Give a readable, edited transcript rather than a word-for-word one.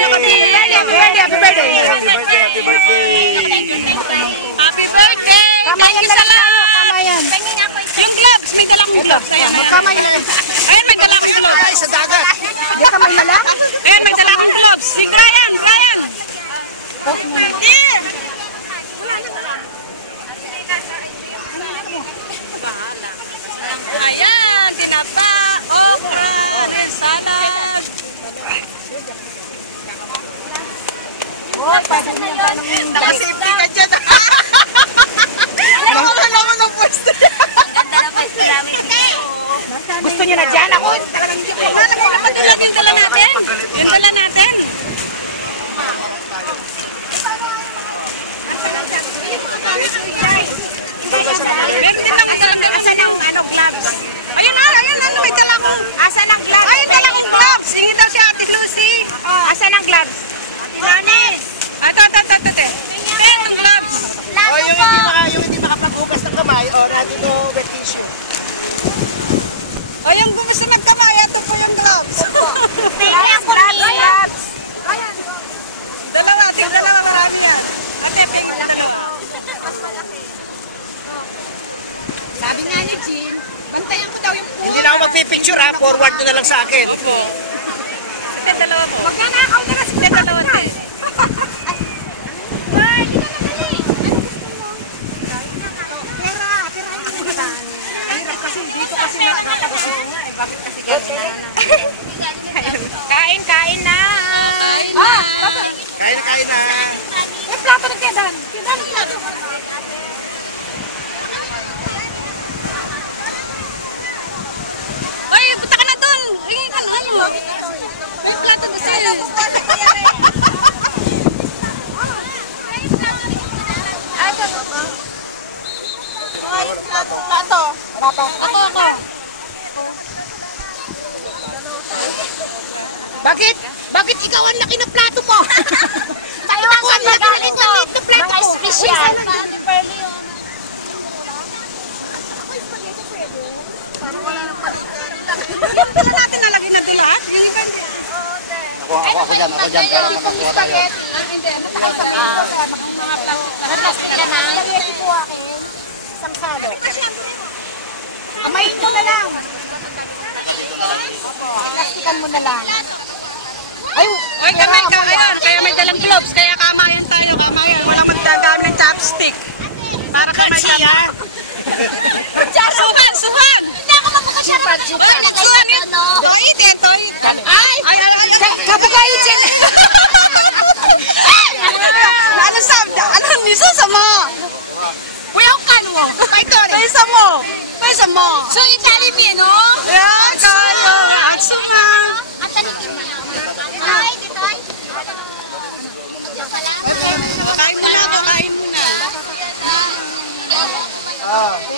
Happy birthday! Kamayan na lang tayo, kamayan. Yung gloves, may dalang gloves. Magkamay na lang. Ayun, may dalang gloves. Ay, sa dagat. Hindi kamay na lang? Ayun, may dalang gloves. Si Ryan, Ryan. Ayan, tinapa, okra, salad. Hoy, pwede mo yan ng Nakasafety ka dyan. Alam mo ng pwesto. Ganda na pwesto namin dito. Gusto niyo na dyan? Ako talagang hindi ko. Matulad yung dala natin. Yung dala natin. Asan ang gloves? Ayun, may dala ko. Asan ang gloves? Ayun, dala kong gloves. Hingi daw si Ate Lucy. Asan ang gloves? Ito. Itong gloves. O, yung hindi makapag-ugas ng kamay, o, natin mo wet tissue. Ayun, gusto nagkamay. Ito po yung gloves. Pili ako gloves. Dalawa, marami yan. Ate, pingin dalawa. Sabi nga ni Jean, bantayan ko daw yung pool. Hindi na ako magpipicture ha, forward nyo na lang sa akin. Opo. Ate, dalawa mo. Huwag ka nakakaw na kasi. Ate, dalawa na. Kain na. Kain na. Eh, plato na kedan. Plato. Ay, punta ka na doon. Hingi ka na. Ay, plato na sa'yo. Plato. Ako. Bakit ikaw ang laki ng plato mo? Tayo ang maliit na plato. Mga special. Parang wala nang palitan. Yung natin nalagay na dilat. Yung iba hindi. Ako dyan. Para makakuha tayo. Hindi. Matakas sa mga plastic Plastic ka na. Spaghetti po akin. Isang salo. Amayin mo na lang. Plastikan mo na lang. Ay, Oy, kamay ka. Ayun, kaya may dalang gloves. Kaya kamayan tayo. Walang magdadami ng chopstick. Para kamay ka mo. Suhan! Hindi ako magkakasyara. Suhan yun. Ito. Ay! kapagayit siya. Ano niso sama? Buyakan mo. Paisa mo. So, itali mo, no? Yan, kayo. Atso nga. Ang tanikin mo na. Ay, dito ay. Kain mo na. Ah.